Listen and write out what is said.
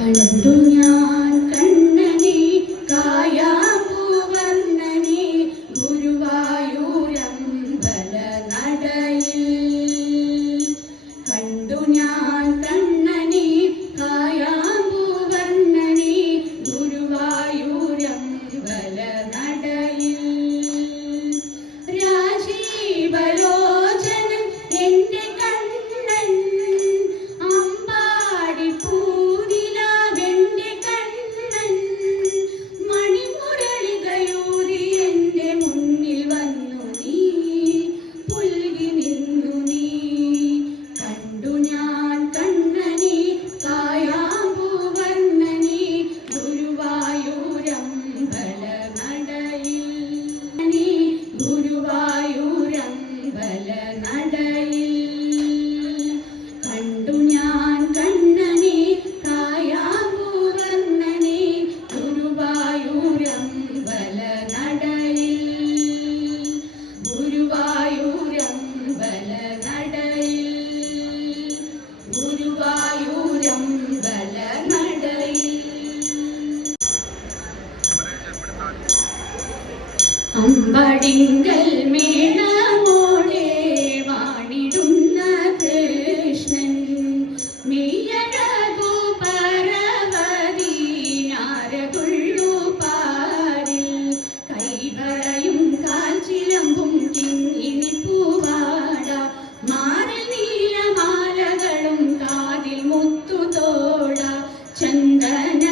കണ്ടു ഞാൻ കണ്ണനെ കായാമ്പൂവർണ്ണനെ ഗുരുവായൂരമ്പല നടയിൽ. കണ്ടു ഞാൻ കണ്ണനെ കായാമ്പൂവർണ്ണനെ ഗുരുവായൂരമ്പല നടയിൽ. രാജീവലോചനൻ എന്റെ കണ്ണൻ, അമ്പാടിപ്പൂനിലാവെന്റെ കണ്ണൻ, മണിമുരളികയൂരി എന്റെ മുന്നിൽ വന്നു നീ, പുൽകി നിന്നു നീ. കണ്ടു ഞാൻ കണ്ണനെ കായാമ്പൂവർണ്ണനെ ഗുരുവായൂരമ്പല നടയിൽ. ഗുരുവായൂരമ്പല നടയിൽ. കണ്ടു ഞാൻ കണ്ണനെ കായാമ്പൂവർണ്ണനെ ഗുരുവായൂരമ്പല നടയിൽ. ഗുരുവായൂരമ്പല നടയിൽ. ഗുരുവായൂരമ്പല നടയിൽ. അമ്പടിങ്കൽ മേളമോടെ വാണിടുന്ന കൃഷ്ണൻ, മെയ്യഴകു പരവതീനാരകുള്ളു പാരിൽ. കൈവളയും കാൽച്ചിലമ്പും കിങ്ങിണിപ്പൂവാട, മാറിൽ നീലമാലകളും കാതിൽ മുത്തുതോട. ചന്ദന